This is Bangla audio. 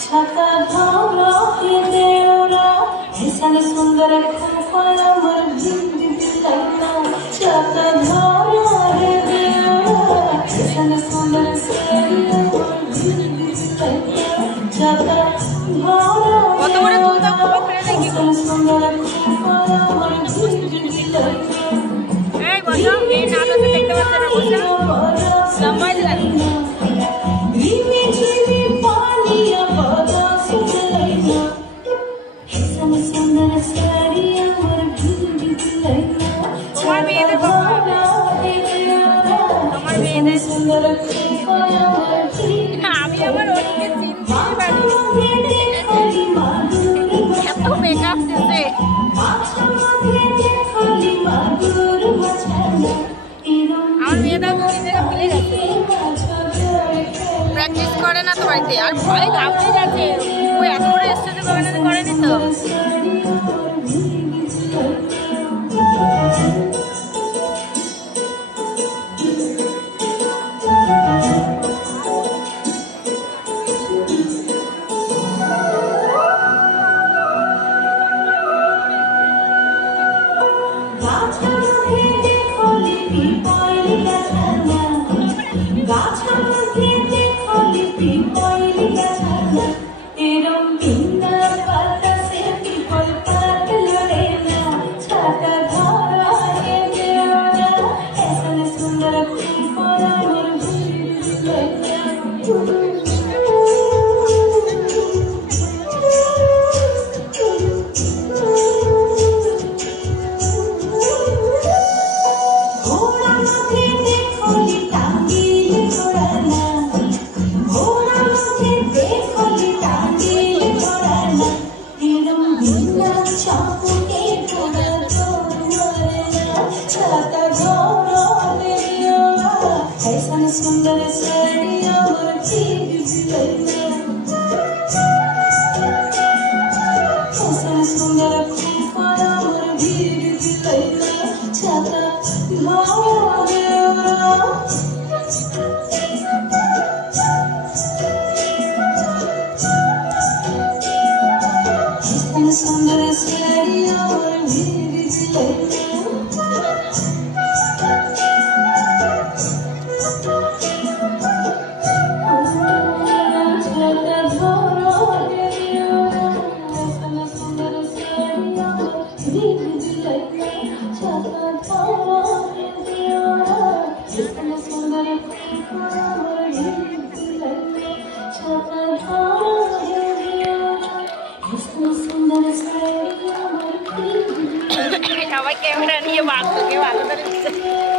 छाता धारा के देवरा ऐसा सुंदर खूफाना मर जिंदगी लगना छाता धारा के देवरा ऐसा सुंदर सेरिया मर जिंदगी लगना छाता धारा কত বড় তুলতা বাবা করে দেখি সুন্দর खूफाना मर जिंदगी लगना এই বলো এই নাটক দেখতে পাচ্ছেন না বুঝলা সময় লাগবে আমি আমার ওকে চিনতে পারি এত মেকআপ দিছে আমার মেয়েটা তো নিজেকে ভুলে গেছে প্র্যাকটিস করে না তো বাড়িতে আর ভয় ঘাবড়ে যাচ্ছে ও এত বড় স্টেজে করেনি তো सुंदर साड़िया सुंदर खूफाना छाता सुंदर साड़िया সবাই ক্যামেরা নিয়ে বাদ থেকে ভালো করে